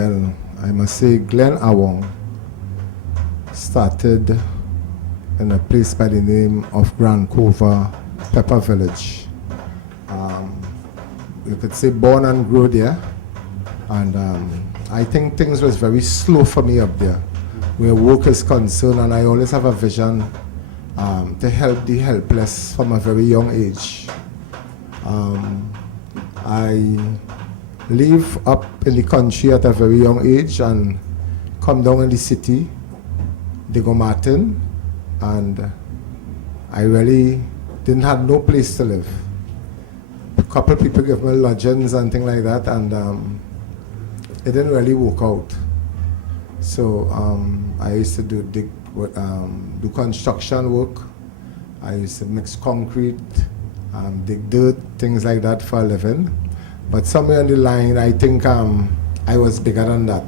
Well, I must say Glen Awong started in a place by the name of Grand Cova, Pepper Village. You could say born and grew there, and I think things was very slow for me up there where work is concerned, and I always have a vision to help the helpless from a very young age. I live up in the country at a very young age and come down in the city, Diego Martin, and I really didn't have no place to live. A couple of people gave me lodgings and things like that, and it didn't really work out. So I used to do construction work. I used to mix concrete, dig dirt, things like that for a living. But somewhere on the line, I think I was bigger than that.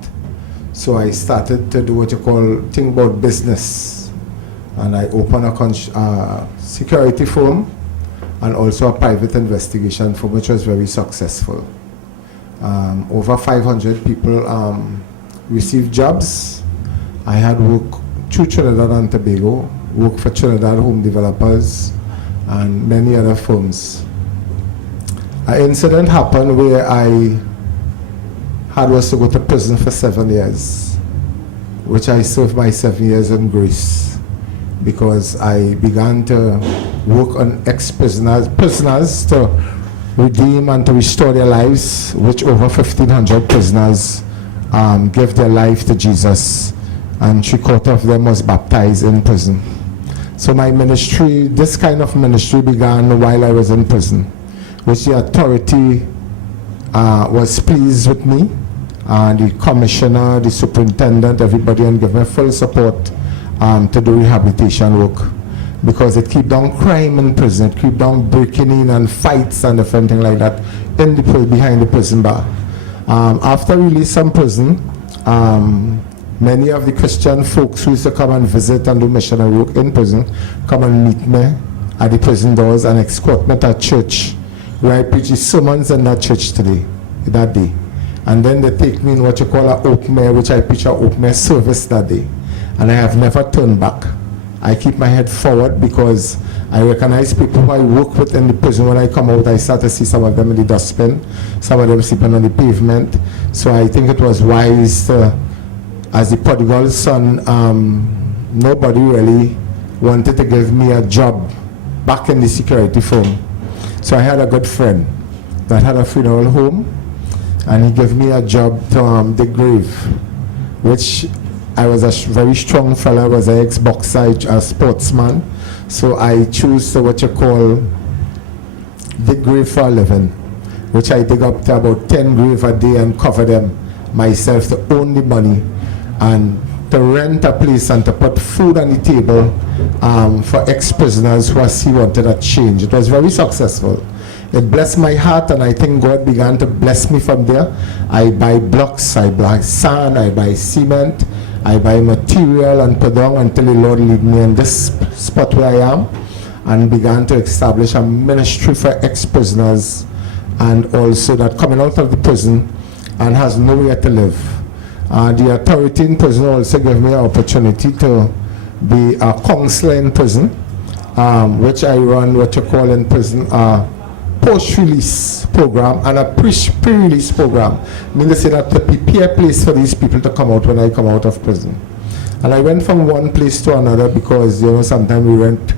So I started to do what you call think about business. And I opened a security firm and also a private investigation firm, which was very successful. Over 500 people received jobs. I had work through Trinidad and Tobago, work for Trinidad Home Developers, and many other firms. An incident happened where I was to go to prison for 7 years, which I served my 7 years in grace, because I began to work on prisoners to redeem and to restore their lives, which over 1,500 prisoners gave their life to Jesus, and 3/4 of them was baptized in prison. So my ministry, this kind of ministry, began while I was in prison, which the authority was pleased with me, the commissioner, the superintendent, everybody, and gave me full support to do rehabilitation work, because it keep down crime in prison, it keep down breaking in and fights and different things like that behind the prison bar. After release from prison, many of the Christian folks who used to come and visit and do missionary work in prison come and meet me at the prison doors and escort me to a church where I preach the sermons in that church that day. And then they take me in what you call an open air, which I preach an open air service that day. And I have never turned back. I keep my head forward because I recognize people who I work with in the prison. When I come out, I start to see some of them in the dustbin, some of them sleeping on the pavement. So I think it was wise to, as the prodigal son, nobody really wanted to give me a job back in the security firm. So I had a good friend that had a funeral home, and he gave me a job to dig grave, which I was a very strong fellow, I was an ex-boxer, a sportsman. So I choose to what you call dig grave for a living, which I dig up to about 10 graves a day and cover them myself, to own the money and to rent a place and to put food on the table for ex-prisoners who wanted a change. It was very successful. It blessed my heart, and I think God began to bless me from there. I buy blocks, I buy sand, I buy cement, I buy material and put down until the Lord lead me in this spot where I am, and began to establish a ministry for ex-prisoners, and also that coming out of the prison and has nowhere to live. The authority in prison also gave me an opportunity to be a counselor in prison, which I run what you call in prison post-release program and a pre-release program. I mean to say that to prepare a place for these people to come out when I come out of prison. And I went from one place to another because, you know, sometimes we went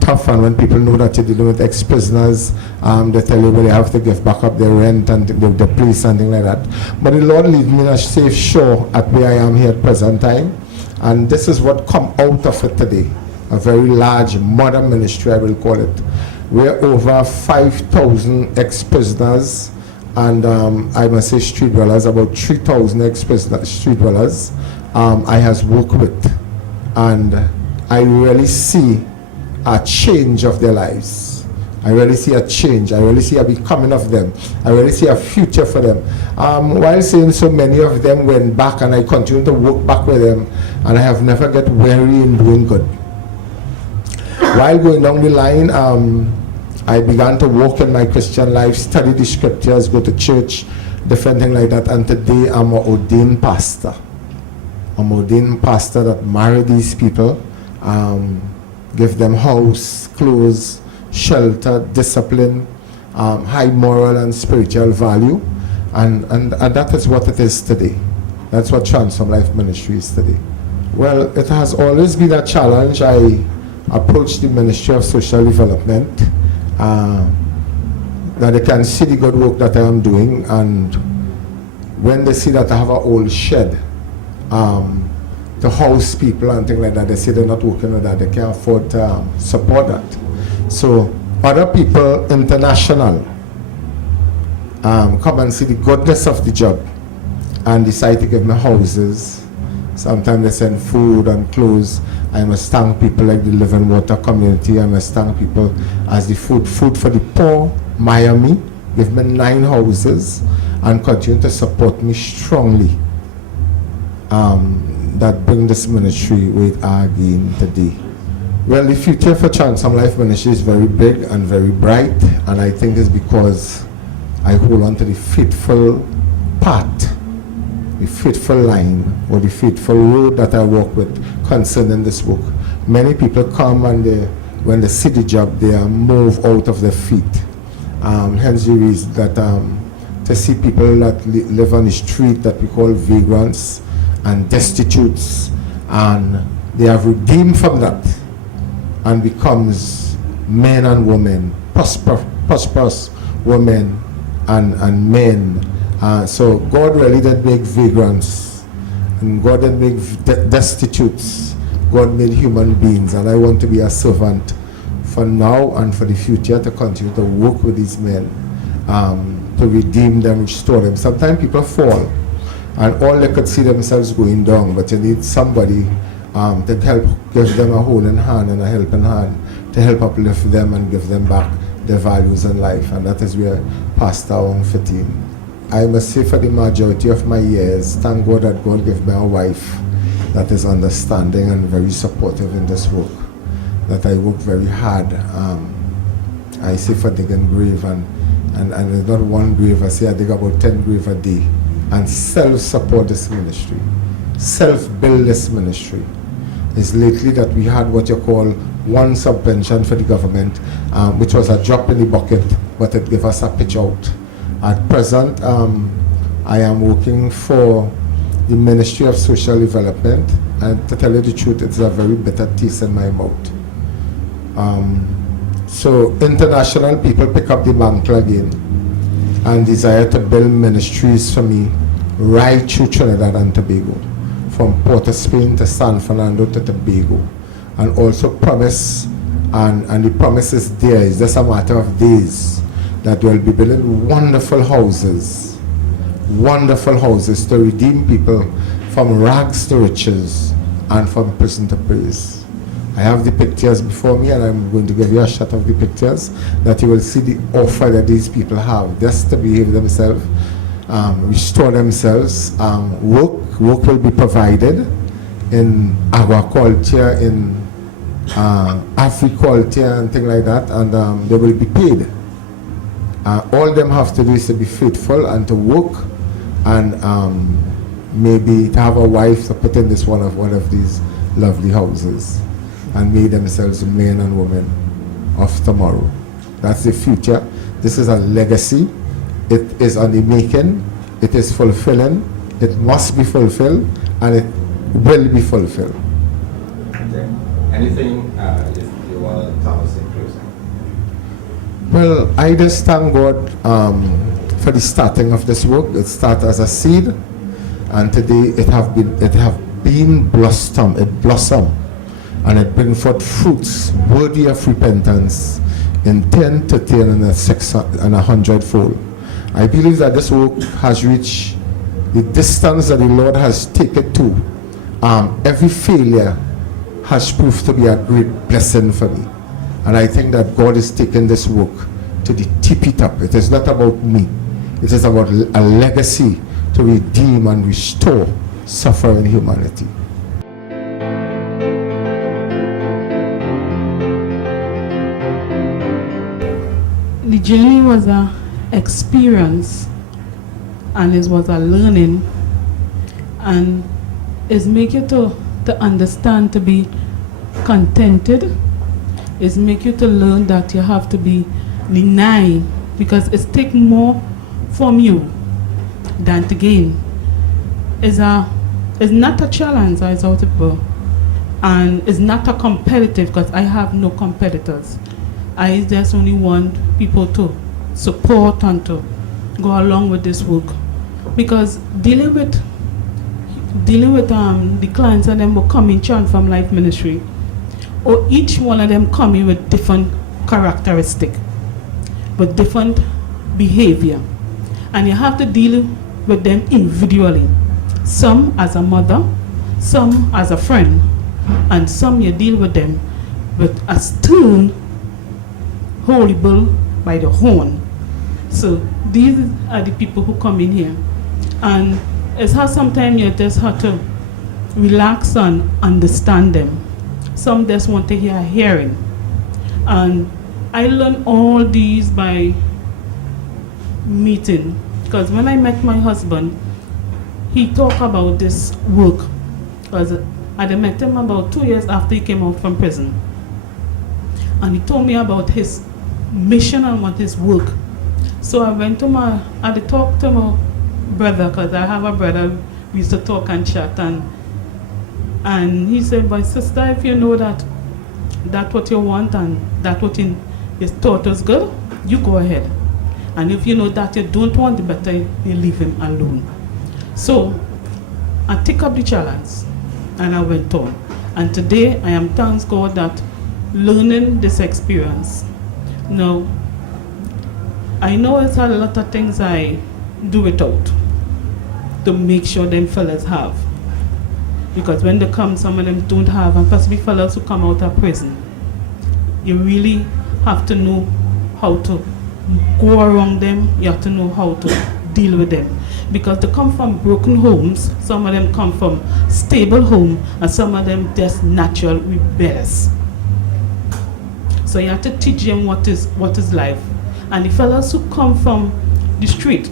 tough, and when people know that you're dealing with ex-prisoners, they tell you, well, they have to give back up their rent and the place and things like that. But the Lord lead me in a safe shore at where I am here at present time. And this is what come out of it today. A very large modern ministry, I will call it. We're over 5,000 ex-prisoners, and I must say street dwellers, about 3,000 ex-prisoners, street dwellers, I has worked with. And I really see a change of their lives. I really see a change. I really see a becoming of them. I really see a future for them. While saying so, many of them went back, and I continue to work back with them, and I have never get weary in doing good. While going down the line, I began to walk in my Christian life, study the scriptures, go to church, different things like that. And today I'm an ordained pastor. I'm an ordained pastor that marry these people, give them house, clothes, shelter, discipline, high moral and spiritual value. And that is what it is today. That's what Transform Life Ministry is today. Well, it has always been a challenge. I approached the Ministry of Social Development that they can see the good work that I am doing, and when they see that I have an old shed to house people and things like that, they say they're not working with that, they can't afford to support that. So other people, international, come and see the goodness of the job and decide to give me houses. Sometimes they send food and clothes. I must thank people like the Living Water community. I must thank people as the food for the poor. Miami give me 9 houses and continue to support me strongly. That bring this ministry with again today. Well, the future for Transform Life Ministry is very big and very bright, and I think it's because I hold on to the faithful path, the faithful line, or the faithful road that I walk with concerning this work. Many people come and when they see the job, they are moved out of their feet. Hence the reason that to see people that live on the street that we call vagrants and destitutes, and they have redeemed from that and becomes men and women, prosperous women and men. So God really did make vagrants, and God did make destitutes. God made human beings, and I want to be a servant for now and for the future to continue to work with these men, to redeem them, restore them. Sometimes people fall and all they could see themselves going down, but you need somebody to help give them a holding hand and a helping hand to help uplift them and give them back their values in life. And that is where Pastor Ong fit in. I must say, for the majority of my years, thank God that God gave me a wife that is understanding and very supportive in this work, that I work very hard. I say for digging grave, and it's not one grave, I say I dig about 10 graves a day, and self-support this ministry, self-build this ministry. It's lately that we had what you call one subvention for the government, which was a drop in the bucket, but it gave us a pitch out. At present, I am working for the Ministry of Social Development, and to tell you the truth, it's a very bitter taste in my mouth. So international people pick up the mantle again and desire to build ministries for me right through Trinidad and Tobago, from Port of Spain to San Fernando to Tobago, and also promise, and the promise is there. It's just a matter of days that we'll be building wonderful houses to redeem people from rags to riches and from prison to praise. I have the pictures before me, and I'm going to give you a shot of the pictures that you will see the offer that these people have just to behave themselves, restore themselves. Work will be provided in agriculture, in agriculture and things like that, and they will be paid. All them have to do is to be faithful and to work, and maybe to have a wife to put in this one of these lovely houses, and make themselves men and women of tomorrow. That's the future. This is a legacy. It is on the making. It is fulfilling. It must be fulfilled, and it will be fulfilled. Okay. Anything if you want to tell us in closing? Well, I just thank God for the starting of this work. It started as a seed, and today it have been blossomed. It blossomed, and it brings forth fruits worthy of repentance in 10 to 10 and 600 and 100-fold. I believe that this work has reached the distance that the Lord has taken to. Every failure has proved to be a great blessing for me. And I think that God is taking this work to the tippy top. It is not about me. It is about a legacy to redeem and restore suffering humanity. The journey was an experience, and it was a learning, and it make you to understand, to be contented. It make you to learn that you have to be denied, because it's take more from you than to gain. It's not a challenge, as I people, and it's not a competitive, because I have no competitors. I just only want people to support and to go along with this work, because dealing with the clients and them who come in chant from Life Ministry, or each one of them coming with different characteristic, with different behavior, and you have to deal with them individually. Some as a mother, some as a friend, and some you deal with them with a stern Holy Bull by the horn. So these are the people who come in here, and it's how sometimes you just have to relax and understand them. Some just want to hear hearing, and I learned all these by meeting, because when I met my husband, he talked about this work, because I met him about 2 years after he came out from prison, and he told me about his mission and what his work. So I went to I talked to my brother, because I have a brother, we used to talk and chat, and he said, "My sister, if you know that what you want and that what you thought was good, you go ahead. And if you know that you don't want, better you leave him alone." So I took up the challenge and I went on. And today I am thanks God that learning this experience. Now, I know it's a lot of things I do without to make sure them fellas have. Because when they come, some of them don't have, and possibly fellas who come out of prison. You really have to know how to go around them, you have to know how to deal with them. Because they come from broken homes, some of them come from stable home, and some of them just natural rebellious. So you have to teach them what is life. And the fellas who come from the street,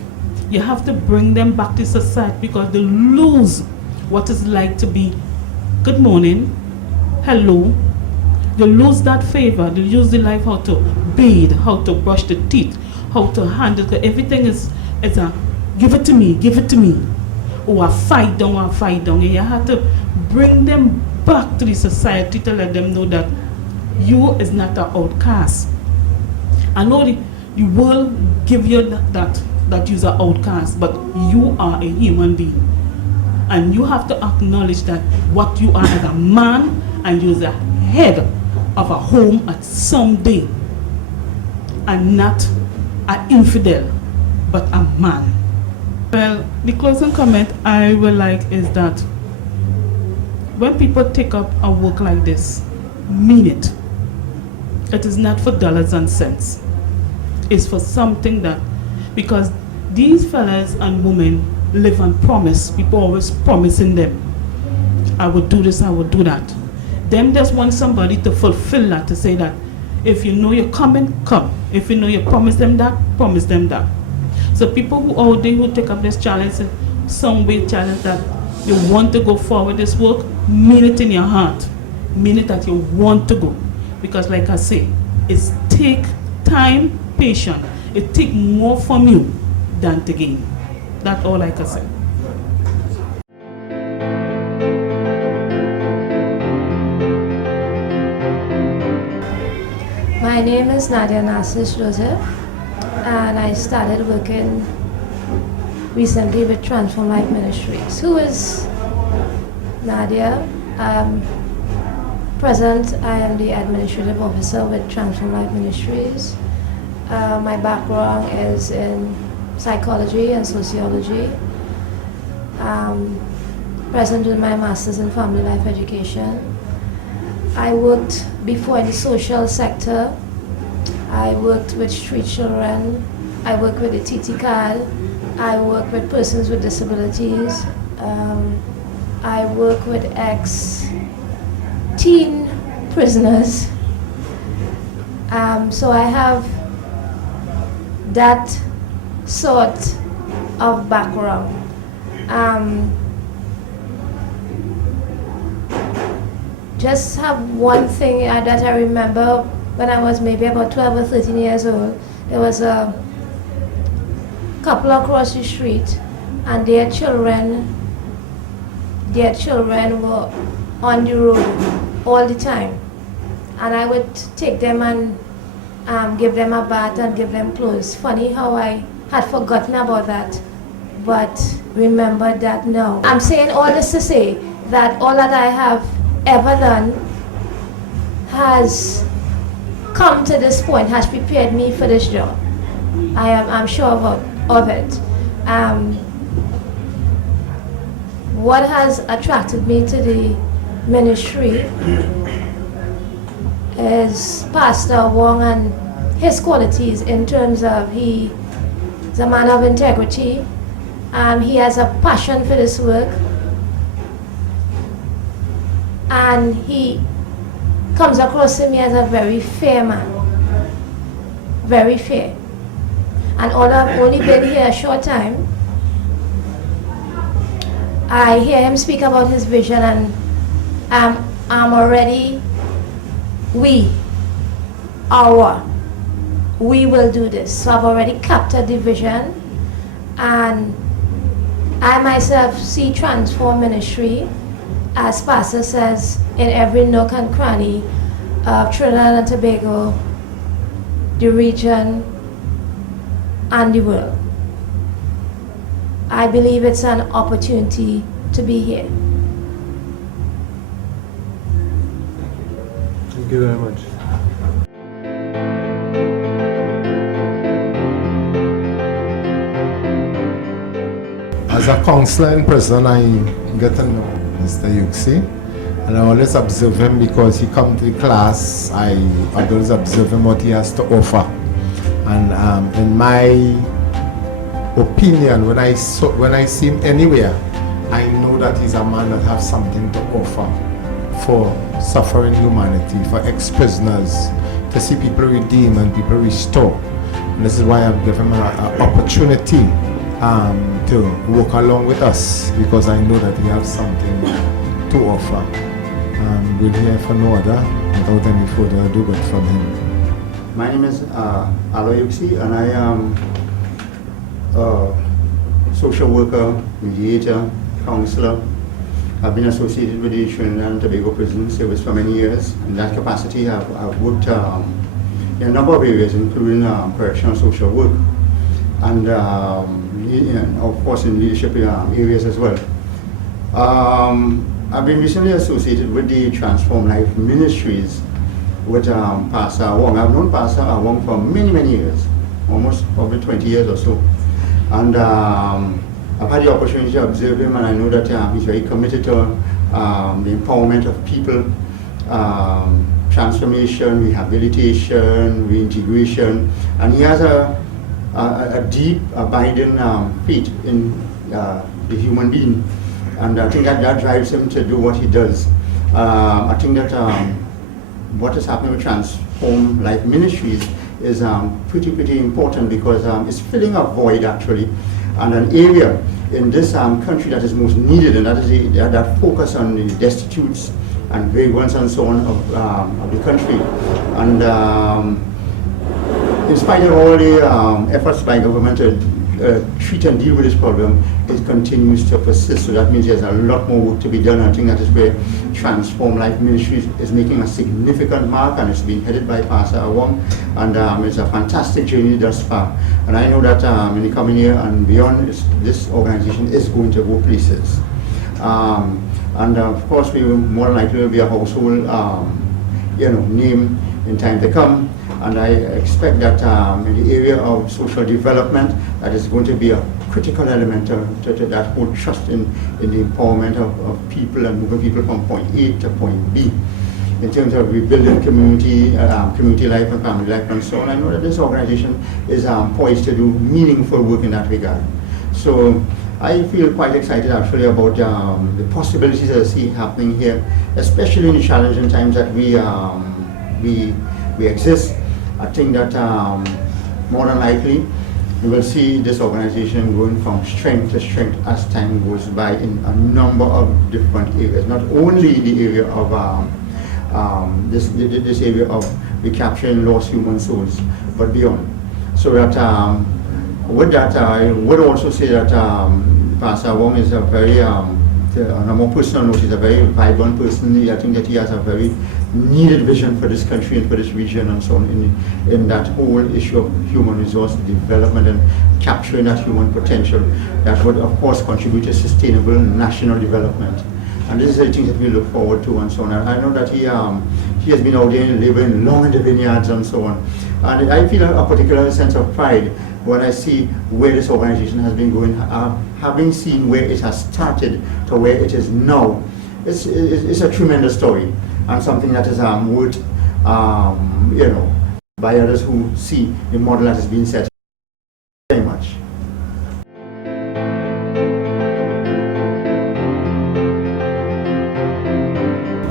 you have to bring them back to society, because they lose what it's like to be good morning, hello. They lose that favor. They lose the life, how to bathe, how to brush the teeth, how to handle. Everything is a give it to me, or a fight down. And you have to bring them back to the society to let them know that you is not an outcast. I know the world give you that you're an outcast, but you are a human being. And you have to acknowledge that what you are as a man, and you're the head of a home at some day, and not an infidel, but a man. Well, the closing comment I would like is that when people take up a work like this, mean it. It is not for dollars and cents. It's for something that, because these fellas and women live on promise. People always promising them, I would do this, I would do that. Them just want somebody to fulfill that, to say that if you know you're coming, come. If you know you promise them that, promise them that. So people who out there who take up this challenge, some way challenge that you want to go forward this work, mean it in your heart. Mean it that you want to go. Because like I say, it's take time, patience. It take more from you than to gain. That's all I can say. My name is Nadia Narcis Joseph, and I started working recently with Transform Life Ministries. Who is Nadia? Present, I am the administrative officer with Transform Life Ministries. My background is in psychology and sociology. Present with my master's in family life education. I worked before in the social sector. I worked with street children. I worked with the TT card. I work with persons with disabilities. I work with ex-teen prisoners. So I have that sort of background. Just have one thing that I remember when I was maybe about 12 or 13 years old. There was a couple across the street, and their children were on the road all the time. And I would take them and give them a bath and give them clothes. Funny how I had forgotten about that, but remembered that now. I'm saying all this to say that all that I have ever done has come to this point, has prepared me for this job. I'm sure of it. What has attracted me to the ministry is Pastor Wong and his qualities in terms of he's a man of integrity. He has a passion for this work, and he comes across to me as a very fair man, very fair. And although I've only been here a short time, I hear him speak about his vision, and I'm already, we will do this. So I've already captured the vision, and I myself see Transform Ministry, as Pastor says, in every nook and cranny of Trinidad and Tobago, the region, and the world. I believe it's an opportunity to be here. Thank you very much. As a counselor in prison, I get to know Mr. Yuxi, and I always observe him because he comes to the class. I always observe him what he has to offer, and in my opinion, when I see him anywhere, I know that he's a man that has something to offer for suffering humanity, for ex-prisoners, to see people redeemed and people restored. And this is why I've given him an opportunity to work along with us, because I know that he has something to offer. We'll hear from no other without any further ado but from him. My name is Aloy Yuxi, and I am a social worker, mediator, counselor. I've been associated with the Trinidad and Tobago Prison Service for many years. In that capacity, I've worked in a number of areas, including correctional social work, and of course in leadership areas as well. I've been recently associated with the Transform Life Ministries with Pastor Wong. I've known Pastor Wong for many years, almost probably 20 years or so. And I've had the opportunity to observe him, and I know that he's very committed to the empowerment of people, transformation, rehabilitation, reintegration, and he has a deep, abiding faith in the human being, and I think that drives him to do what he does. I think that what is happening with Transform Life Ministries is pretty important, because it's filling a void actually, and an area in this country that is most needed, and that is that focus on the destitutes and vagrants and so on of the country. And in spite of all the efforts by government to treat and deal with this problem, it continues to persist. So that means there's a lot more work to be done. I think that is where Transform Life Ministries is making a significant mark, and it's being headed by Pastor Wong, and it's a fantastic journey thus far. And I know that in the coming year and beyond, this organization is going to go places. And of course, we will more than likely will be a household name in time to come. And I expect that in the area of social development, that is going to be a critical element to that whole trust in the empowerment of people and moving people from point A to point B. In terms of rebuilding community life and family life and so on, I know that this organization is poised to do meaningful work in that regard. So I feel quite excited actually about the possibilities that I see happening here, especially in the challenging times that we exist. I think that more than likely you will see this organization going from strength to strength as time goes by in a number of different areas, not only in the area of this area of recapturing lost human souls, but beyond. So that with that, I would also say that Pastor Wong is a very, on a more personal note, he's a very vibrant person. I think that he has a very needed vision for this country and for this region and so on in that whole issue of human resource development and capturing that human potential that would of course contribute to sustainable national development. And this is the thing that we look forward to and so on. And I know that he has been out there living long in the vineyards and so on. And I feel a particular sense of pride when I see where this organization has been going, having seen where it has started to where it is now. It's a tremendous story and something that is worth, you know, by others who see the model that is being set. Very much.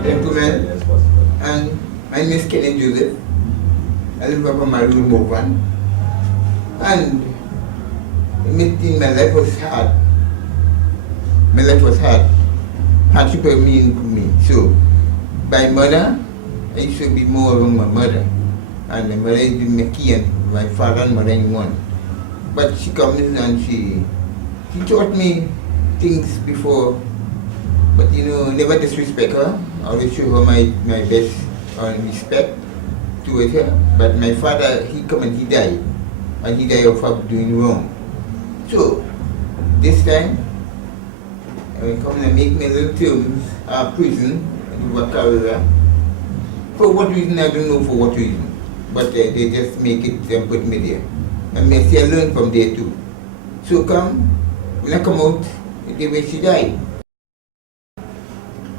Gentlemen, and my name is Kenny Joseph. I live up on my room Movan. And my life was hard. My life was hard. Hardship was mean for me. So, by mother, I used to be more around my mother. And my mother is in McKeon, my father and mother in one. But she comes and she taught me things before, but you know, never disrespect her. I always show her my best respect towards her. But my father, he come and he died. And he died of doing wrong. So, this time, I come and make me little terms, prison, in Wakalara. For what reason, I don't know for what reason. But they just make it and put me there. And I say I learned from there too. So when I come out, the way she died,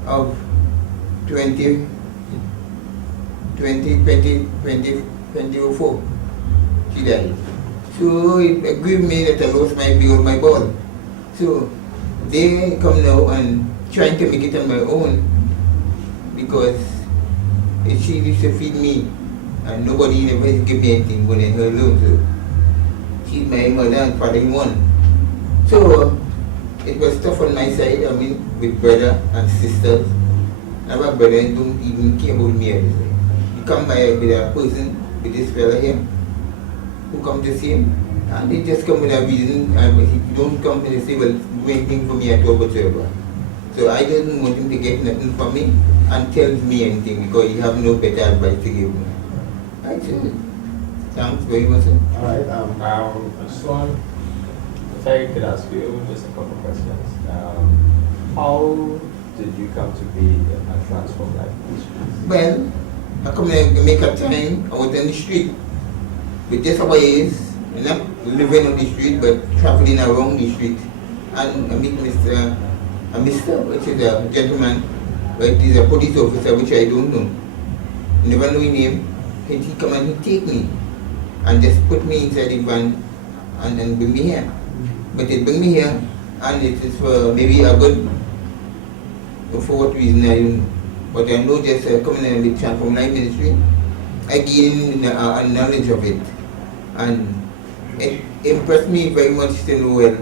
of 2004. She died. So it agreed me that I lost my bill, my ball. So they come now and trying to make it on my own because she used to feed me and nobody never give me anything when I her alone. So she's my mother and father in one. So it was tough on my side, I mean with brother and sisters. Now my brother don't even care about me everything. He come by with a person, with this fella here, who come to see him, and they just come with a reason, and he don't come and say, well, do anything for me at all whatsoever. So I didn't want him to get nothing from me and tell me anything because he have no better advice to give me. Actually, thanks very much, sir. All right. I just want, if I could ask you just a couple of questions. How did you come to be a Transform Life Ministries? Well, I come and make a time, I was on the street. But just how I is, not living on the street, but traveling around the street. And I meet Mr., which is a gentleman, but he's a police officer, which I don't know. Never know his name. And he come and he take me and just put me inside the van and bring me here. But they bring me here and it is for maybe a good, for what reason I don't know. But I know just coming in with Transform Life Ministry, I gain a knowledge of it. And it impressed me very much to know well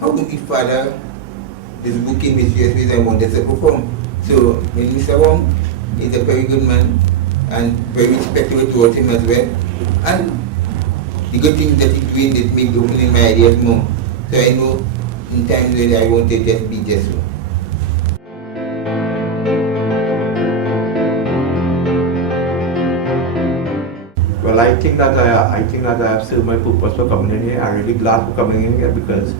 how the father is booking his ways I wanted to perform. So when Mr. Wong is a very good man and very respectable towards him as well. And the good things that he's doing that make me opening my ideas more. So I know in times when I want to just be just so. Well, I think that I have served my purpose for coming in here. I'm really glad for coming in here because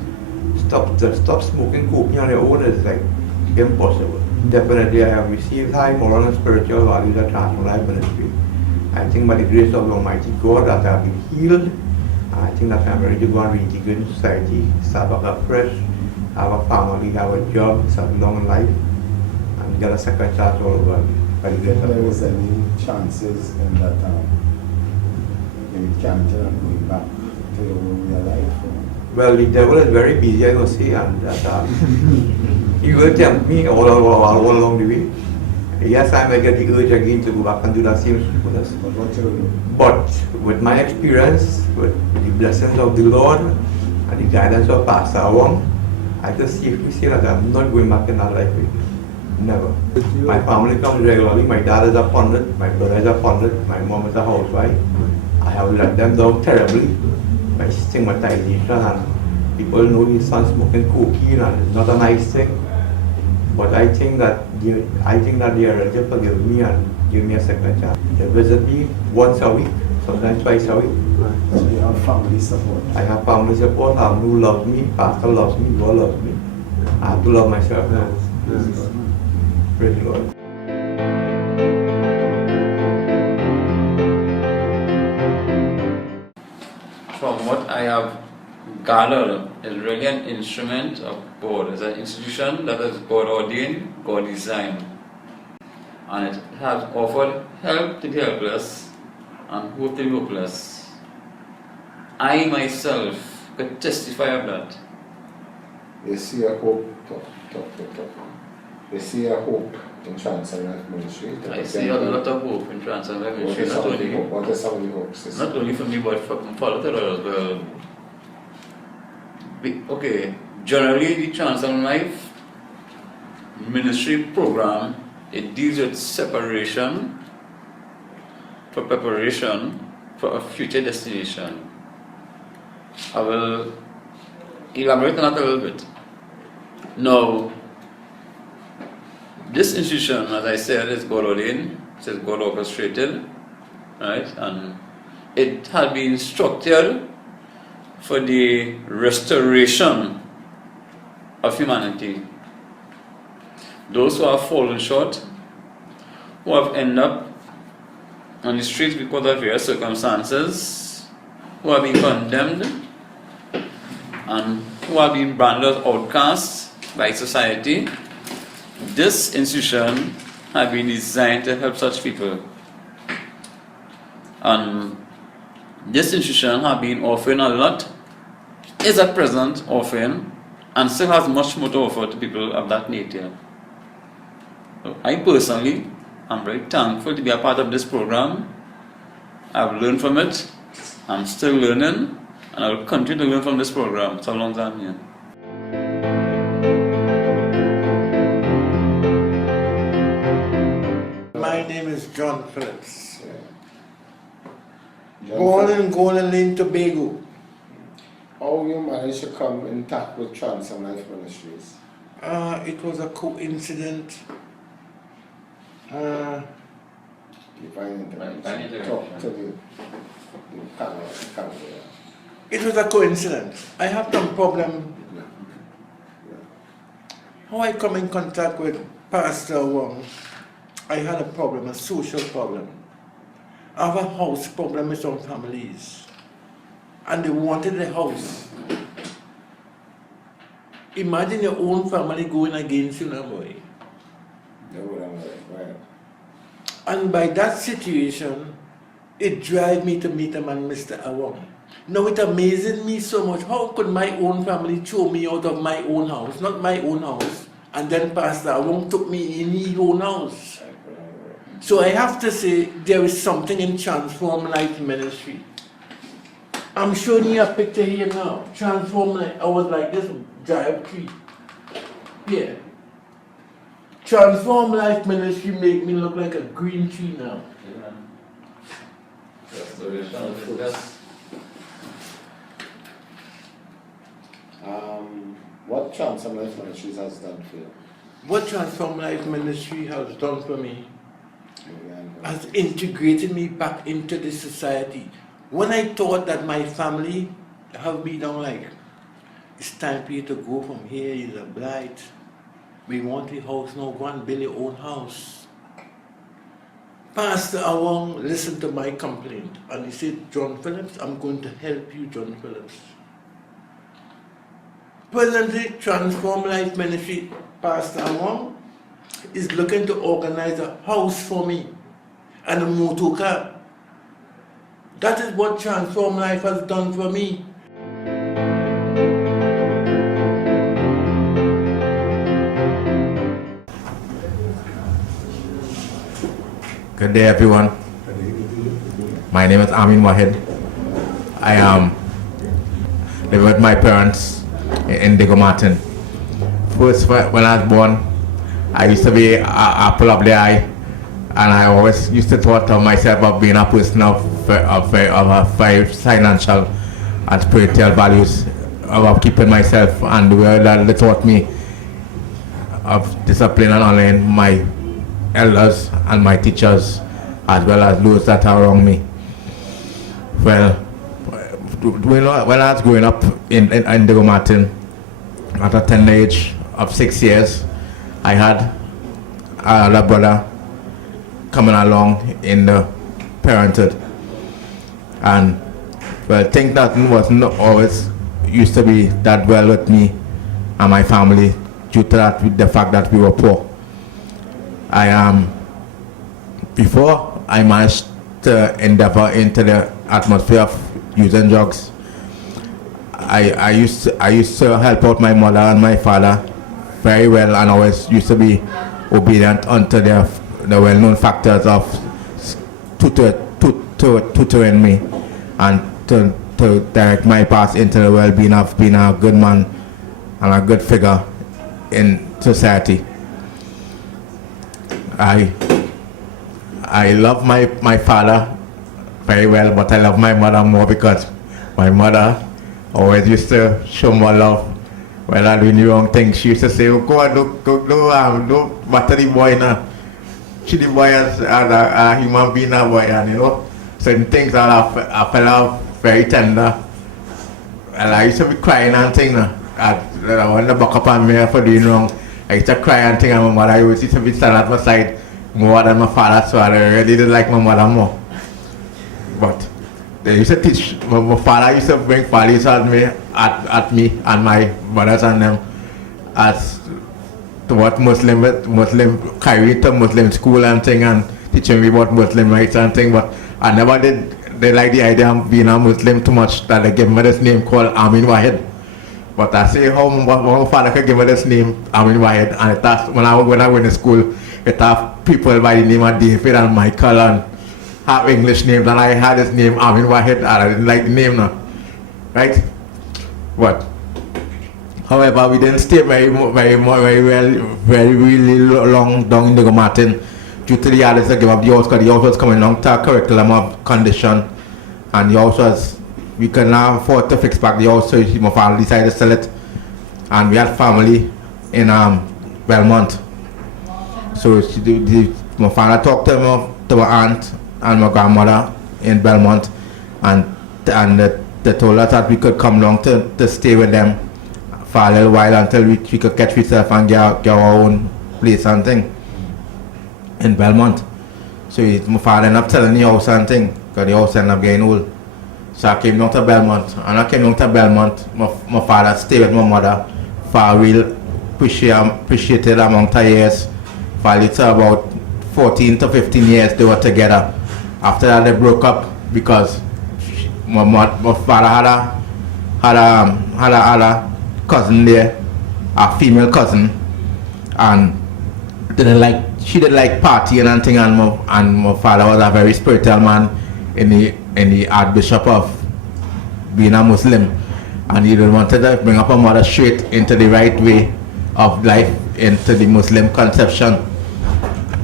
stop smoking coke on your own is like impossible. Definitely, I have received high moral and spiritual values at Transform Life Ministry. I think by the grace of Almighty God that I have been healed. I think that I'm ready to go and reintegrate in society, start back up fresh, have a family, have a job, start a long life, and get a second chance all over by the grace of There God. is any chances in that you can't going back to your real life? Well, the devil is very busy, I will say, and that he will tempt me all along the way. Yes, I may get the urge again to go back and do that same business. But what you do? But with my experience, with the blessings of the Lord and the guidance of Pastor Awong, I can safely say that I'm not going back in that life again. Never. My family comes regularly. My dad is a pundit, my brother is a pundit, my mom is a housewife. I have let them down terribly by stigmatization, and people know his son smoking cocaine, and it's not a nice thing. But I think that they are ready to forgive me and give me a second chance. They visit me once a week, sometimes twice a week. Right. So you have family support. I have family support. I have who loves me. Pastor loves me. God loves me. I have to love myself now. Yes. Praise the Lord. From what I have gathered, is really an instrument of God. It's an institution that is God ordained, God designed. And it has offered help to the helpless and hope to the hopeless. I myself could testify of that. They see a hope. They see a hope in Transcend Life Ministry. I see a lot of hope in Transcend Life Ministry. What are some of the hopes? Not only for me, but for others as well. Okay, generally the Transcend Life Ministry program, it deals with separation for preparation for a future destination. I will elaborate on that a little bit. Now, this institution, as I said, is God ordained, it is God orchestrated, right? And it had been structured for the restoration of humanity. Those who have fallen short, who have ended up on the streets because of various circumstances, who have been condemned, and who have been branded as outcasts by society. This institution has been designed to help such people. And this institution has been offering a lot, is at present offering, and still has much more to offer to people of that nature. So I personally am very thankful to be a part of this program. I've learned from it, I'm still learning, and I will continue to learn from this program so long as I'm here. My name is John Phillips. Born in Golden Lane, Tobago. How you managed to come in touch with Transcend Life Ministries? It was a coincidence. Divine intervention. Talk to the camera. It was a coincidence. I have some problem. How I come in contact with Pastor Wong, I had a problem, a social problem. I have a house problem with some families. And they wanted the house. Imagine your own family going against you now, boy. Right. And by that situation, it drive me to meet a man, Mr. Awong. Now it amazes me so much. How could my own family throw me out of my own house, not my own house, and then Pastor Awong took me in his own house? So I have to say, there is something in Transform Life Ministry. I'm showing you a picture here now. Transform Life, I was like this giant tree. Here. Transform Life Ministry make me look like a green tree now. What Transcend Life Ministries has done for you? What Transform Life Ministry has done for me has integrated me back into the society. When I thought that my family have me down like, it's time for you to go from here, you're a blight. We want a house now, go and build your own house. Pastor Awong listened to my complaint and he said, John Phillips, I'm going to help you, John Phillips. Presently, Transform Life Ministry, Pastor Awong is looking to organize a house for me and a motor car. That is what Transform Life has done for me. Good day, everyone. My name is Amin Wahid. I am living with my parents in Diego Martin. First, when I was born, I used to be an apple of the eye, and I always used to thought of myself of being a person of very financial and spiritual values, of keeping myself, and the way that they taught me of discipline and honoring my elders and my teachers, as well as those that are around me. Well, when I was growing up in Diego Martin, at a tender age of 6 years, I had a brother coming along in the parenthood, and well, things that wasn't always used to be that well with me and my family due to that, the fact that we were poor. Before I managed to endeavor into the atmosphere of using drugs, I used to help out my mother and my father very well, and always used to be obedient unto the well-known factors of tutoring me and to direct my path into the well-being of being a good man and a good figure in society. I love my father very well, but I love my mother more because my mother always used to show more love. When I do the wrong thing, she used to say, "Oh, go on, don't matter the boy now. She the boy as a human being, a boy, and you know, certain things that I felt very tender. And I used to be crying and things. I want to back up on me for doing wrong. I used to cry and things, and my mother used to be standing at my side more than my father, so I really didn't like my mother more. But they used to teach, my father used to bring values at me and my brothers and them as to what Muslim carry to Muslim school and thing, and teaching me about Muslim rights and thing, but I never did they like the idea of being a Muslim too much that they gave me this name called Amin Wahid. But I say how my father could give me this name Amin Wahid, and it has, when I went to school, it have people by the name of David and Michael and have English names, and I had this name Amin Wahid, and I didn't like the name now, right? But however, we didn't stay very really long down in Diego Martin due to the others to give up the house, because the house was coming down to a curriculum of condition, and the house was, we could not afford to fix back the house, so my father decided to sell it, and we had family in Belmont. So my father talked to my aunt and my grandmother in Belmont, and they told us that we could come down to stay with them for a little while until we could catch ourselves and get our own place and thing in Belmont. So my father ended up selling the house and thing, because the house ended up getting old. So I came down to Belmont, and I came down to Belmont, my father stayed with my mother for a real appreciated amount of years. For a little about 14 to 15 years they were together. After that they broke up because my father had a cousin there, a female cousin, and she didn't like partying and thing, and my father was a very spiritual man in the Archbishop of being a Muslim, and he wanted to bring up a mother straight into the right way of life, into the Muslim conception.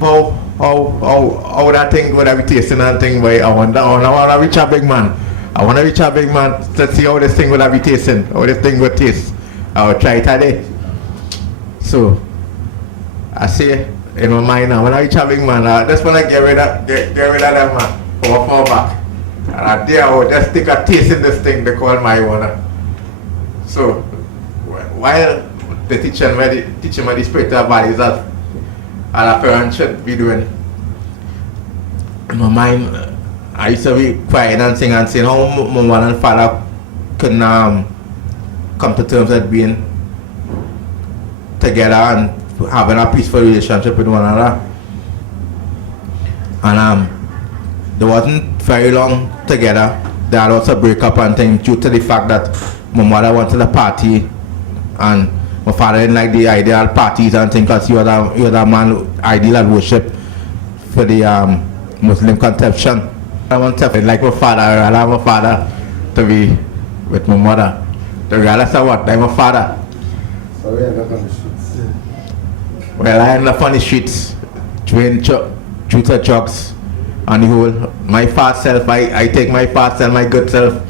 How that thing would I be tasting and thing, boy, I want to reach a big man. I want to reach a big man to see how this thing would I be tasting, how this thing would taste. I will try it today. So I say in my mind, I want to reach a big man. Just want to get rid of them, man, for back. And I dare I would just take a taste in this thing they call marijuana. So while the teaching me the spiritual values that a parent should be doing, in my mind I used to be crying and saying how my mother and father couldn't come to terms with being together and having a peaceful relationship with one another. And they wasn't very long together. They had also break up and things due to the fact that my mother wanted a party and my father didn't like the ideal parties and things, because he was a man ideal at worship for the Muslim conception. I want to like my father, I love my father to be with my mother. regardless of what, I'm a father. So we end up on the streets. Well, I end up on the streets, doing truth or drugs, on the whole. My fast self, I take my fast self, my good self,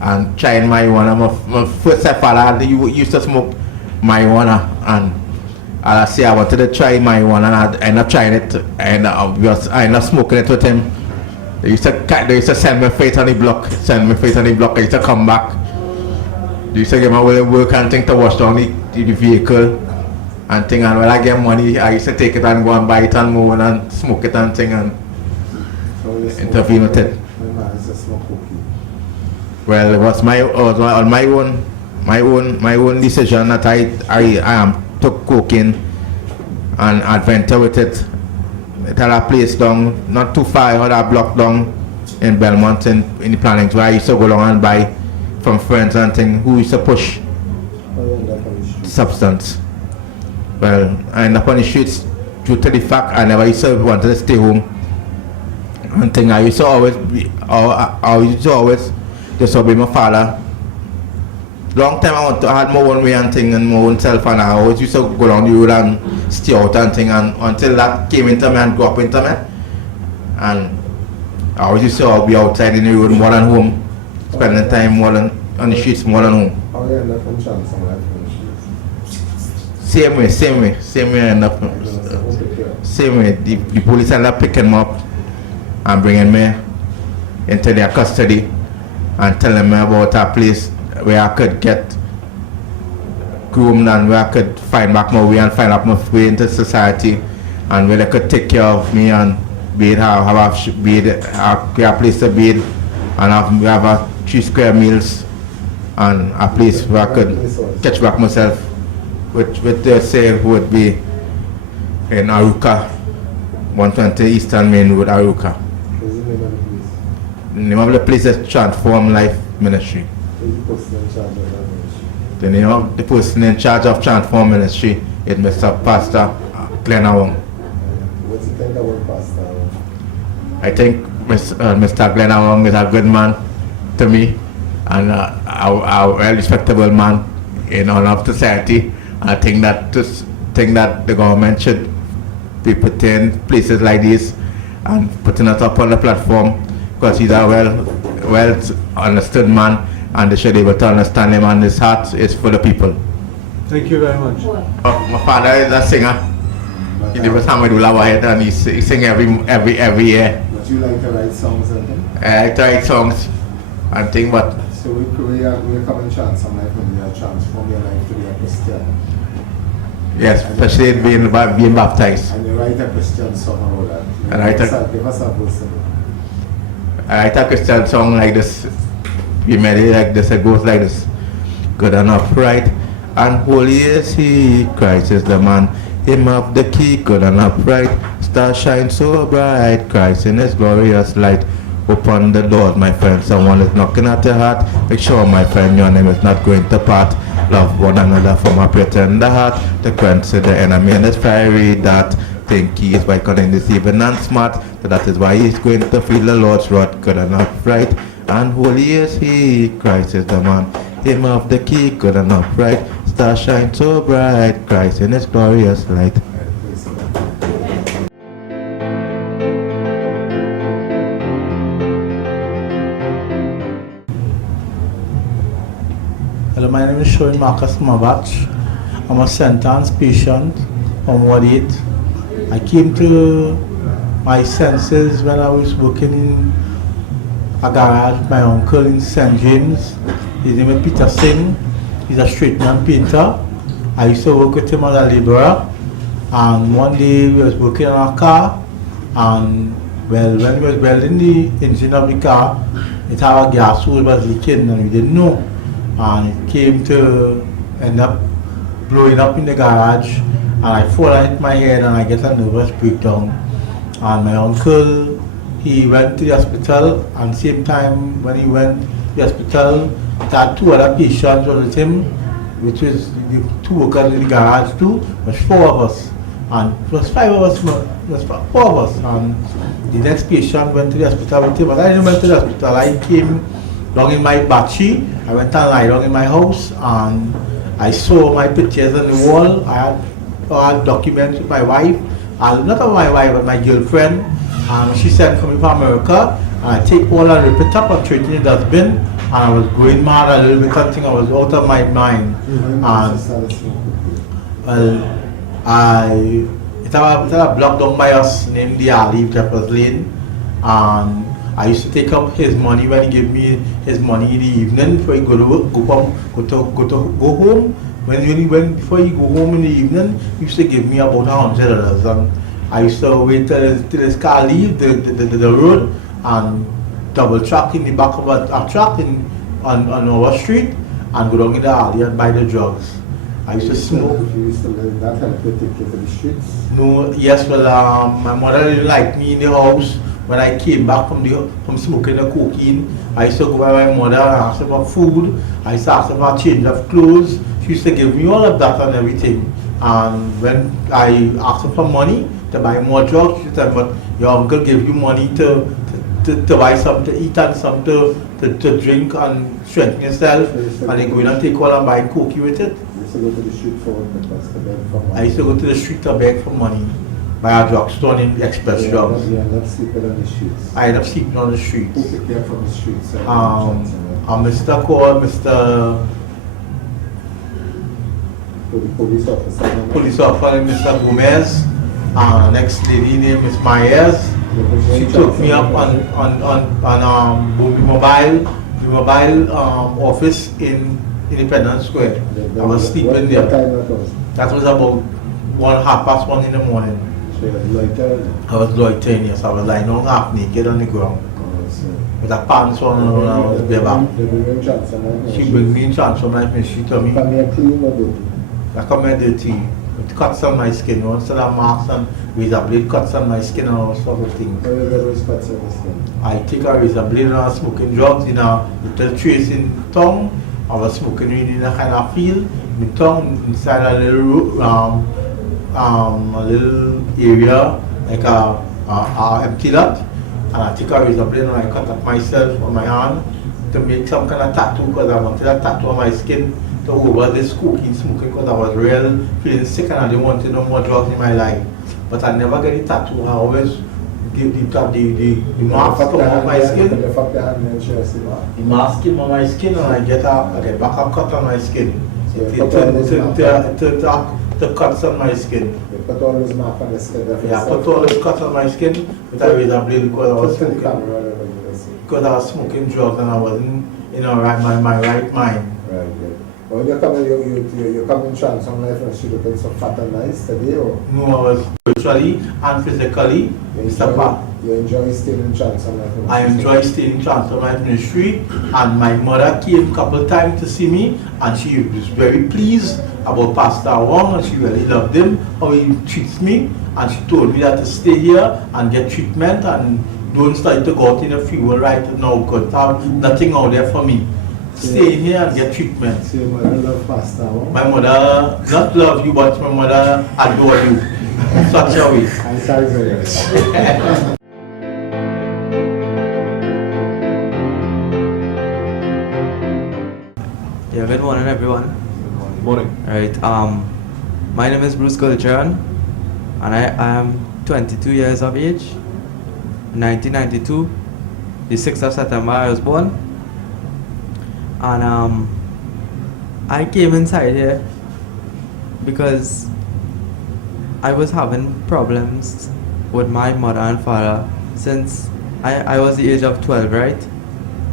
and trying marijuana. My first step, I used to smoke marijuana, and I say I wanted to try marijuana, and I ended up trying it, and I ended up smoking it with him. They used to send me fate on the block, I used to come back. They used to give me a little work and thing to wash down the vehicle and thing, and when I get money, I used to take it and go and buy it and move and smoke it and thing and intervene with it. Well, it was my own decision that I took cocaine and adventure with it. It had a place down, not too far, had a block down in Belmont in the plannings where I used to go along and buy from friends and things who used to push substance. Well, I ended up on the streets due to the fact I never used to want to stay home and thing. I used to always disobey my father. Long time I had my own way and thing and my own self, and I always used to go down the road and stay out and thing, and until that came into me and grew up into me, and I always used to be outside in the road more than home, spending time more than on the streets more than home. How you end up from chance on life on the streets? Same way I end up. Same way. The police end up picking me up and bringing me into their custody and telling me about a place where I could get groomed and where I could find back my way and find out my way into society, and where they could take care of me and have a place to bathe and have a 3 square meals and a place where I could catch back myself, which they say would be in Aruka, 120 Eastern Main Road, Aruka. What's the name of the place? The name of the place is Transform Life Ministry. Who's the person in charge of that ministry? The name of the person in charge of Transform Ministry is Mr. Pastor Glenn Awong. What do you think about Pastor? I think Mr. Glenn Awong is a good man to me, and a well-respectable man in all of society. I think that the government should be putting places like this and putting us up on the platform, because he's a well understood man, and they should be able to understand him, and his heart is for the people. Thank you very much. My father is a singer. He lives somewhere in Ulawahead, and he sing every year. But you like to write songs and things? I like to write songs and things, but So we come and chance on life when you are transform your life to be a Christian. yes, especially being baptized. And you write a Christian song about that. Give us a verse. I write a Christian song like this. We made it like this. It goes like this: good and upright, and holy is He. Christ is the man. Him of the key, good and upright. Star shines so bright. Christ in His glorious light. Open the doors, my friend. Someone is knocking at your heart. Make sure, my friend, your name is not going to part. Love one another from a pure tender heart. To quench the enemy in his fiery dart. Think he is by cunning, deceiving and smart. So that is why he's going to feel the Lord's wrath. Good and upright, and holy is He. Christ is the man. Him of the key, good and upright. Star shines so bright. Christ in His glorious light. Hello, my name is Shoin Marcus Mabach. I'm a sentenced patient from Ward 8. I came to my senses when I was working in a garage with my uncle in St. James. His name is Peter Singh. He's a straight man painter. I used to work with him as a laborer. And one day we was working on a car, and well, when we was welding the engine of the car, it had a gas hose was leaking and we didn't know. And it came to end up blowing up in the garage, and I fall and hit my head and I get a nervous breakdown. And my uncle, he went to the hospital, and same time when he went to the hospital, he had 2 other patients with him, which was the 2 workers in the garage too. It was 4 of us, and it was 5 of us, no, it was 4 of us. And the next patient went to the hospital with him, but I didn't went to the hospital. I came down in my bachi. I went and lie down in my house and I saw my pictures on the wall. I had documents with my wife, and not only my wife but my girlfriend. She sent for me from America, and I take all and rip it up and throw it in the dustbin. And I was going mad a little bit, something I was out of my mind. And it had a block down by us named the Alley, Jeffers Lane, and I used to take up his money when he gave me his money in the evening before he go to work, go home. Before he go home in the evening, he used to give me about $100, and I used to wait till his car leave the road and double track in the back of a truck on our street and go down in the alley and buy the drugs. I used to smoke. You used to live that help you take care of the streets? No, yes, well, my mother didn't like me in the house. When I came back from smoking the cocaine, I used to go by my mother and ask her for food. I used to ask her for a change of clothes. She used to give me all of that and everything. And when I asked her for money to buy more drugs, she said, but your uncle gave you money to buy something to eat and something to drink and strengthen yourself, and then go in and take all and buy coke with it. You used to go to the street for beg for money? I used to go to the street to beg for money. Buy a drugstore in Express Drugs. You end up sleeping on the streets? I ended up sleeping on the streets. Who picked you up from the streets? Mr. called Mr. Police officer? Police officer, Mr. Gomez. Next lady named Miss Myers. She took me up on the mobile office in Independence Square. I was sleeping there. What time that was? That was about 1:30 in the morning. So you were loitering? I was loitering, yes. I was lying on half naked on the ground. With a pants on and I was bareback. She bring me in transform she told me. Come here clean or dirty? I come here dirty. With cuts on my skin. Once I have marks and razor blade cuts on my skin and all sorts of things. How you get those cuts on the skin? I take a razor blade and I was smoking drugs in a little trace in tongue. I was smoking weed in a kind of field. My tongue inside a little area, like a empty lot. And I take a razor blade and I cut up myself on my hand to make some kind of tattoo, because I wanted a tattoo on my skin to over this cocaine smoking, because I was real feeling sick and I didn't want no more drugs in my life. But I never get a tattoo. I always give the mask on my skin. The mask on my skin, and I get back a cut on my skin. It turns out the cuts on my skin. You put all those marks on the skin? Yeah, I put all those cuts on my skin with a razor blade because I was smoking. Because I was smoking drugs and I wasn't in my right mind. Right, good. When you're coming trans on life and she looking so fat and nice today, or? No, I was spiritually and physically. You enjoy staying in trans on life? I enjoy staying in trans on life ministry, and my mother came a couple of times to see me, and she was very pleased about Pastor Wong, and she really loved him, how he treats me, and she told me that to stay here and get treatment and don't start to go out in a fuel right now, because I have nothing out there for me. Stay here and get treatment. So your mother love Pastor Wong? My mother not love you, but my mother adore you in such a way. I'm sorry very much. Yeah, good morning everyone. Good morning. Right, my name is Bruce Gulcharan and I am 22 years of age. 1992, the 6th of September I was born. And I came inside here because I was having problems with my mother and father since I was the age of 12, right?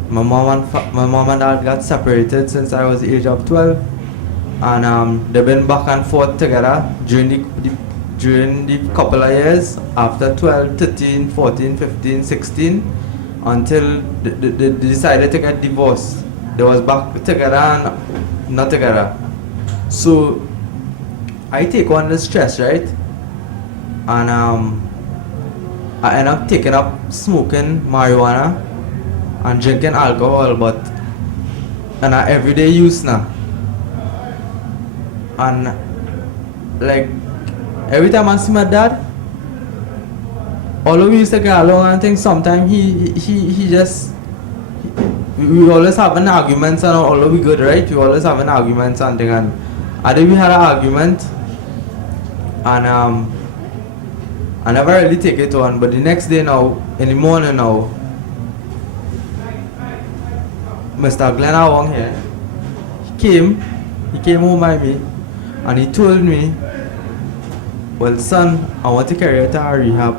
My mom and dad got separated since I was the age of 12, and they've been back and forth together during the couple of years after 12, 13, 14, 15, 16, until they decided to get divorced. They was back together and not together. So I take on the stress, right? And I end up taking up smoking marijuana and drinking alcohol, but and I everyday use now. And like every time I see my dad, although we used to get along and things, sometimes he we always having arguments, and although we good, right? We always having arguments and thing, and I think we had an argument, and I never really take it on. But the next day now, in the morning now, Mr. Glenn Awong here, he came home by me, and he told me, well, son, I want to carry you to a rehab.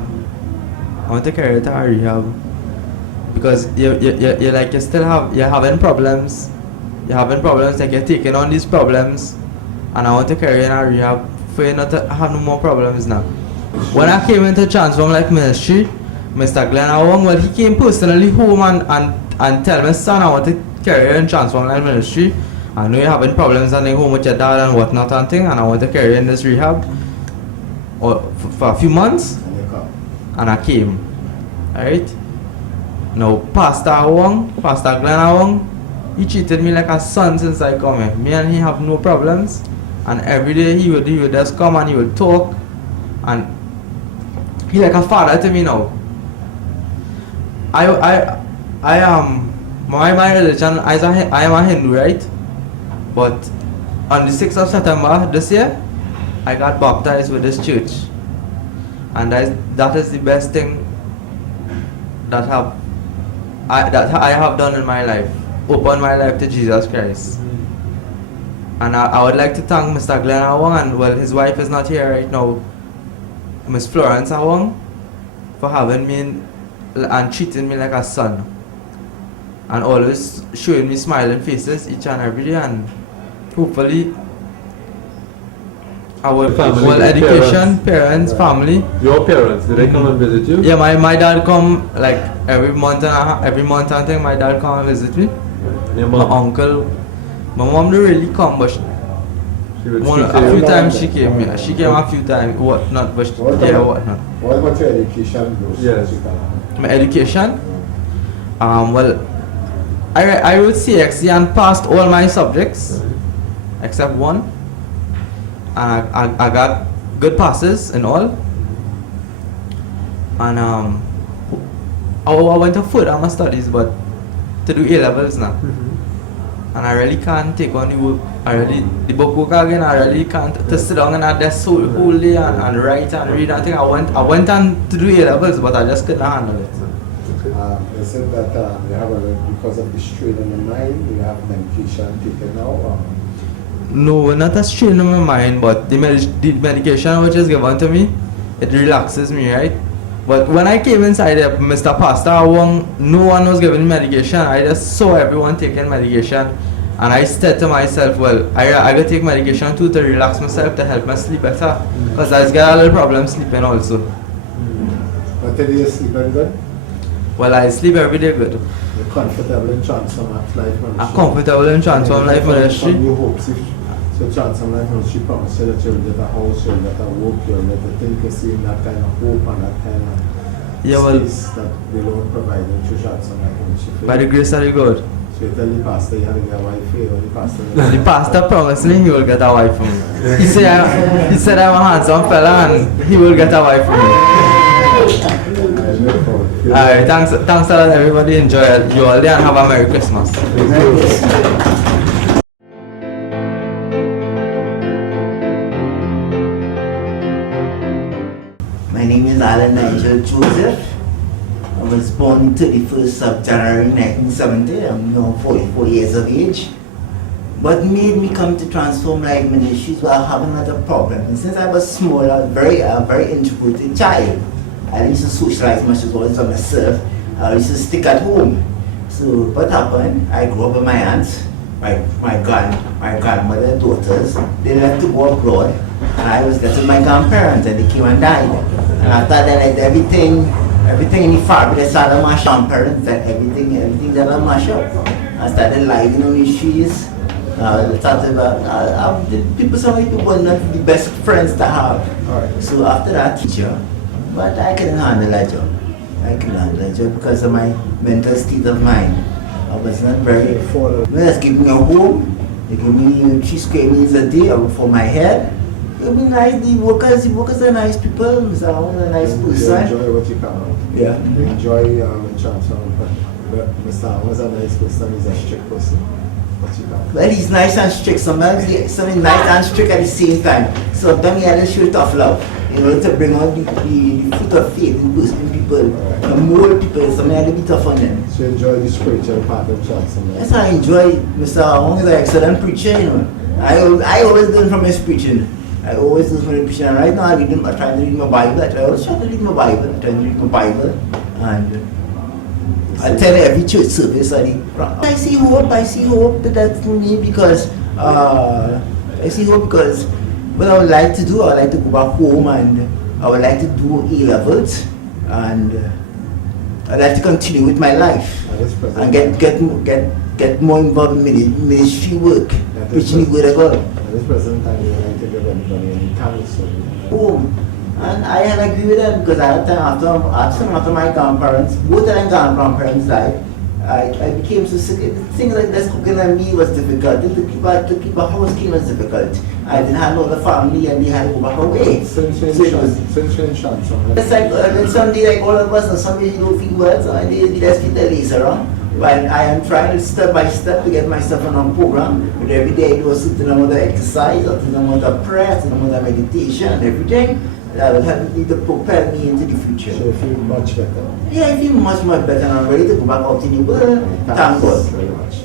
Because you're like, you're having problems, like you're taking on these problems, and I want to carry you in a rehab for you not to have no more problems now. When I came into Transform Life Ministry, Mr. Glenn Awong, well, he came personally home and tell me, son, I want to carry you in Transform Life Ministry. I know you're having problems and home with your dad and whatnot and thing, and I want to carry you in this rehab for a few months. And I came. Alright? Now, Pastor Glenn Awong, he treated me like a son since I come here. Me and he have no problems. And every day he would just come and he would talk. And he like a father to me now. I am my religion, I am a Hindu, right? But on the 6th of September this year, I got baptized with this church. And that is the best thing that I have done in my life. Open my life to Jesus Christ. And I would like to thank Mr. Glenn Awong, and well, his wife is not here right now, Miss Florence Awong, for having me and treating me like a son. And always showing me smiling faces each and every day, and hopefully our family, education, parents, family. Your parents, did they come and visit you? Yeah, my dad come like every month and thing. My dad come and visit me. Your my mom? uncle. My mom didn't really come, but a few times she came. Yeah, she came a few times. Whatnot, but whatnot. What about your education goes? Yes. My education. Well, I wrote CXC and passed all my subjects except one. I got good passes in all. And I went to further my studies, but to do A-levels now. And I really can't take on the work. The book work again, I really can't to sit down and at desk whole day and write and read. I think I went on to do A-levels, but I just couldn't handle it. They said that you have because of the strain in the mind, you have medication taken now. No, not a strain in my mind, but the medication which is given to me, it relaxes me, right? But when I came inside there, Mr. Pastor Awong, no one was giving medication. I just saw everyone taking medication, and I said to myself, well, I gotta take medication too to relax myself, to help me sleep better, because I just got a little problem sleeping also. But did you sleep very good? Well, I sleep every day good. You're comfortable in Transform Life Ministry? I'm comfortable in Transform Life Ministry. Your hopes if so Transform Life Ministry promised you that you'll get a house, you'll get a work, you'll get a thing to see that kind of hope and that kind of space that the Lord provided through Transform Life Ministry. By the grace of the God. So you tell the pastor you had to get a wife here, or the pastor... The pastor promised me he will get a wife for me. He said I'm a handsome fella and he will get a wife for me. Alright, thanks a lot everybody, enjoy you all day and have a Merry Christmas. My name is Alan Nigel Joseph. I was born 31st of January 1970. I'm now 44 years of age. What made me come to Transform Life Ministries was having a lot of problems. And since I was small, I was a very introverted child. I used to socialize much as well as myself. I used to stick at home. So what happened? I grew up with my aunts, my grandmother, daughters. They left to go abroad, and I was there with my grandparents, and they came and died. And after that, everything in the family, they started mash up. Parents, that everything that I mash up. I started lying on the streets. Some people were not the best friends to have. So after that, teacher. But I couldn't handle that job. Because of my mental state of mind. I was not very full. They just give me a home. They give me 3 square meters a day for my head. It would be nice. The workers are nice people. So I'm a nice person. You enjoy what you can. Yeah. You enjoy Transform. But Mr. Amos is a nice person, he's a strict person. What you got? Well, he's nice and strict. Sometimes he's nice and strict at the same time. Sometimes he has to show tough love. In order to bring out the fruit of faith in people, and mold people, sometimes he has to be tough on them. So you enjoy the spiritual part of Johnson? Yes, I enjoy it. Mr. Owong is an excellent preacher, you know. I always learn from his preaching. I always learn from his preaching. And right now I'm trying to read my Bible. I always try to read my Bible. I'm trying to read my Bible. And I tell every church service I see hope that's me because I see hope because what I would like to do, I would like to go back home and I would like to do A-levels and I'd like to continue with my life and get more involved in ministry work, preaching the word of God. At this present time, you would like to give anybody any counsel? Home. And I had agree with them because I had time after my grandparents, both of them grandparents died, I became so sick. Things like this cooking and me was difficult. To keep a house clean was difficult. I didn't have no other family and they had to go back away. Since when Johnson? It's like someday like all of us and someday you don't feel well, so they just feel the laser on. But I am trying to step by step to get myself on a program. But every day I do a certain amount of exercise, a certain amount of prayer, a certain amount of meditation and everything. That will help me to propel me into the future. So you feel much better? Yeah, I feel much better and I'm ready to go back out in the world. Thank God. Very much.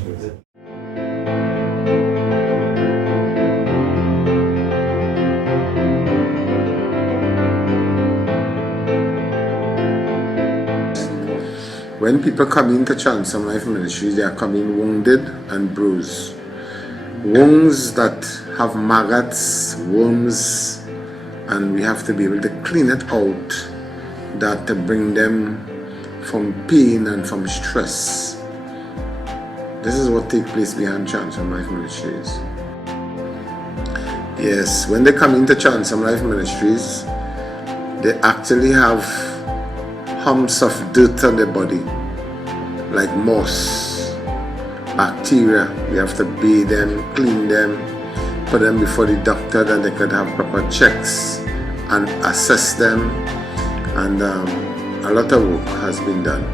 When people come into Transform Life Ministries, they are coming wounded and bruised. Wounds that have maggots, worms, and we have to be able to clean it out, that to bring them from pain and from stress. This is what takes place behind Transform Life Ministries. Yes, when they come into Transform Life Ministries, they actually have humps of dirt on their body, like moss, bacteria. We have to bathe them, clean them, put them before the doctor that they could have proper checks and assess them, and a lot of work has been done.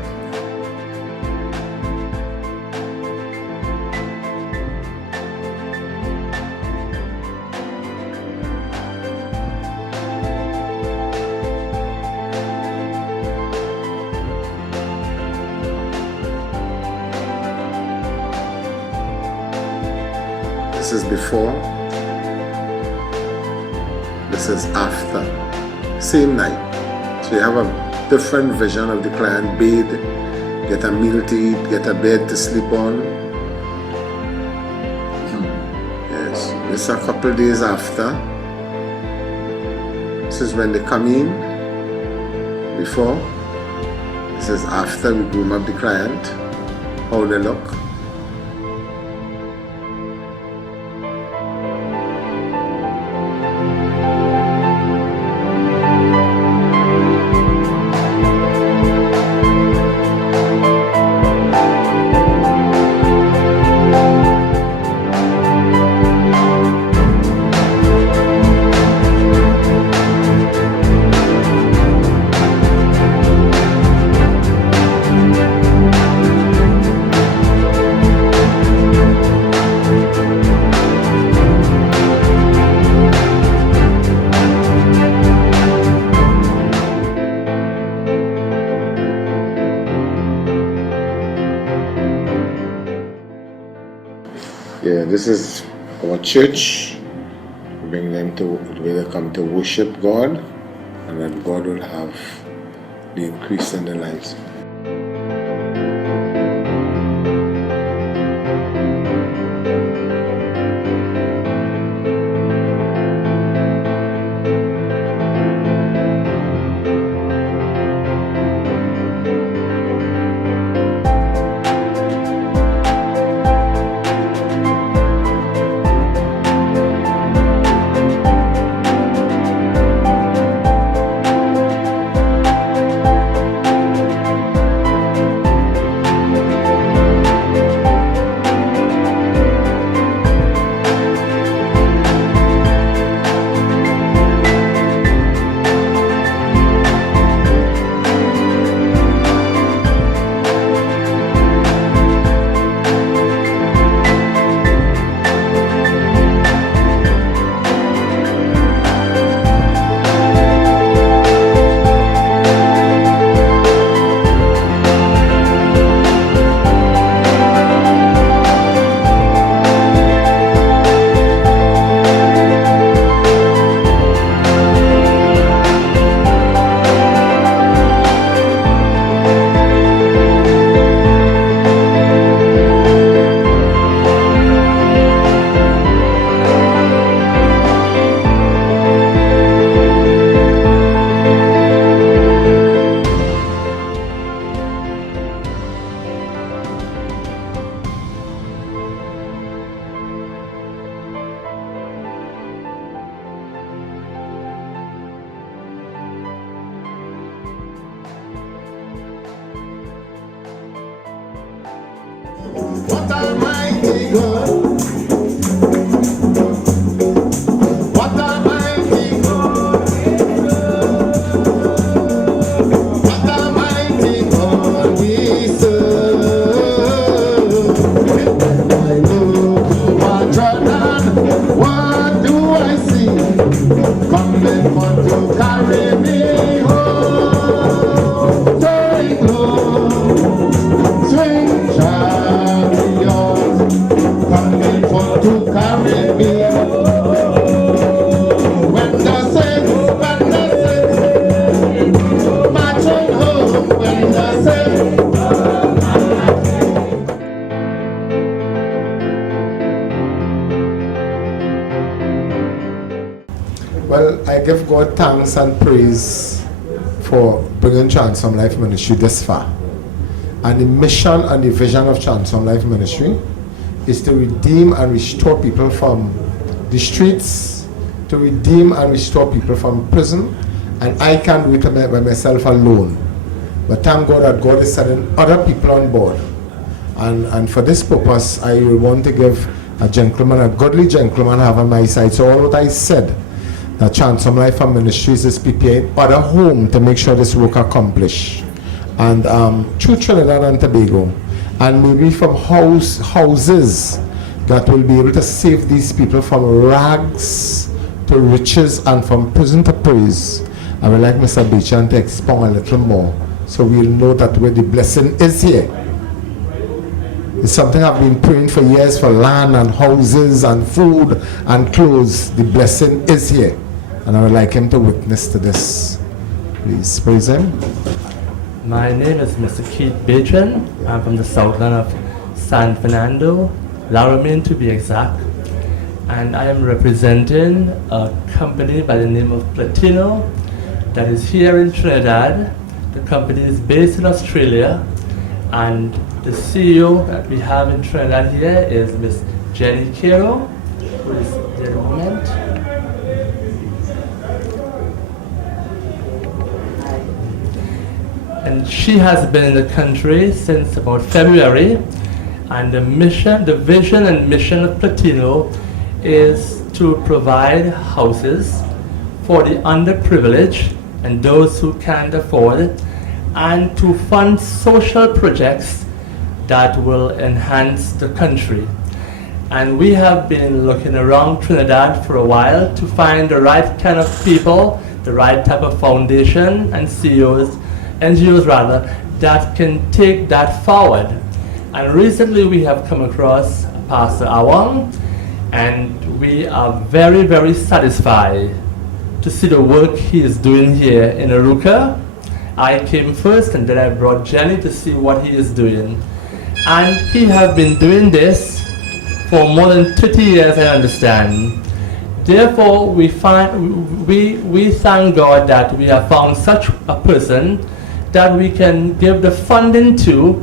This is before, this is after, same night. So you have a different vision of the client. Bathe, get a meal to eat, get a bed to sleep on. Yes, this is a couple days after. This is when they come in, before. This is after we groom up the client, how they look. Yeah, this is our church. We bring them to where they come to worship God, and that God will have the increase in their lives. What a mighty God. What a mighty God. What a mighty God we serve. I look toward Jordan, what do I see? Coming for to carry me home. Take low, swing chariot, coming for to carry me home. When the saints marching home, when the saints. Well, I give God thanks and praise for bringing Transform Life Ministry this far. And the mission and the vision of Transform Life Ministry is to redeem and restore people from the streets, to redeem and restore people from prison. And I can't do it by myself alone. But thank God that God is sending other people on board. And for this purpose, I will want to give a gentleman, a godly gentleman I have on my side. So all what I said, that Transform Life Ministries is preparing other home to make sure this work accomplished. And through Trinidad and Tobago, and maybe from houses that will be able to save these people from rags to riches and from prison to praise. I would like Mr. Bichan to expound a little more so we'll know that where the blessing is here. It's something I've been praying for years, for land and houses and food and clothes. The blessing is here. And I would like him to witness to this. Please praise him. My name is Mr. Keith Bacon. I'm from the southland of San Fernando, Laramie to be exact. And I am representing a company by the name of Platino that is here in Trinidad. The company is based in Australia. And the CEO that we have in Trinidad here is Miss Jenny Caro, who is there at the moment. And she has been in the country since about February, and the mission, the vision and mission of Platino is to provide houses for the underprivileged and those who can't afford it, and to fund social projects that will enhance the country. And we have been looking around Trinidad for a while to find the right kind of people, the right type of foundation and NGOs rather, that can take that forward. And recently we have come across Pastor Awang, and we are very, very satisfied to see the work he is doing here in Aruca. I came first and then I brought Jenny to see what he is doing. And he has been doing this for more than 30 years, I understand. Therefore, we thank God that we have found such a person that we can give the funding to,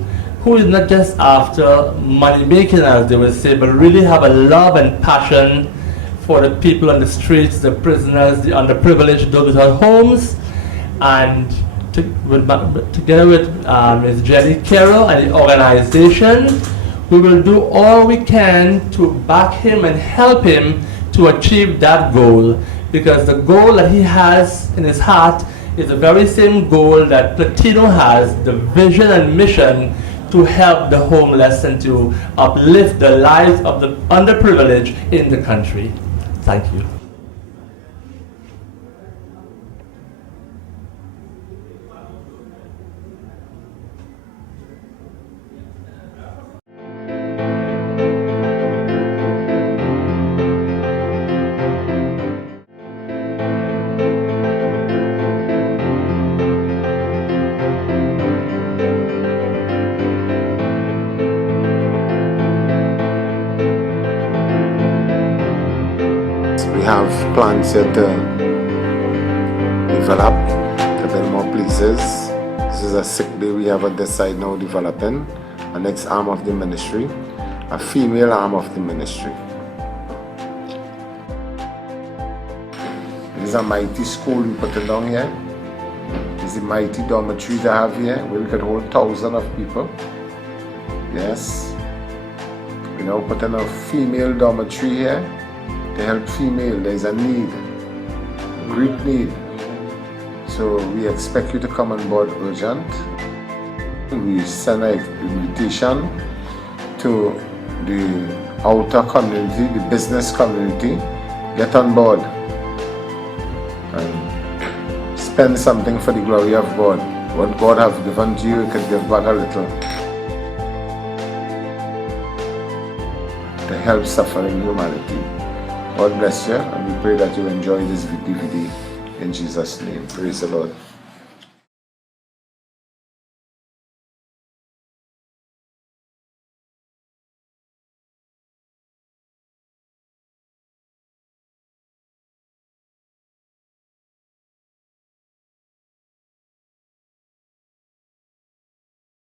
who is not just after money making, as they will say, but really have a love and passion for the people on the streets, the prisoners, the underprivileged, those without homes. And together with Ms. Jenny Carroll and the organization, we will do all we can to back him and help him to achieve that goal, because the goal that he has in his heart is the very same goal that Platino has, the vision and mission to help the homeless and to uplift the lives of the underprivileged in the country. Thank you. We have plans here to develop, to build more places. This is a sick bay we have on this side now developing. A next arm of the ministry, a female arm of the ministry. This is a mighty school we put it down here. This is the mighty dormitories I have here, where we could hold 1,000 of people. Yes. You know, putting a female dormitory here to help female. There's a need, a great need. So we expect you to come on board urgent. We send an invitation to the outer community, the business community. Get on board and spend something for the glory of God. What God has given to you, you can give back a little to help suffering humanity. God bless you, and we pray that you enjoy this DVD in Jesus' name. Praise the Lord.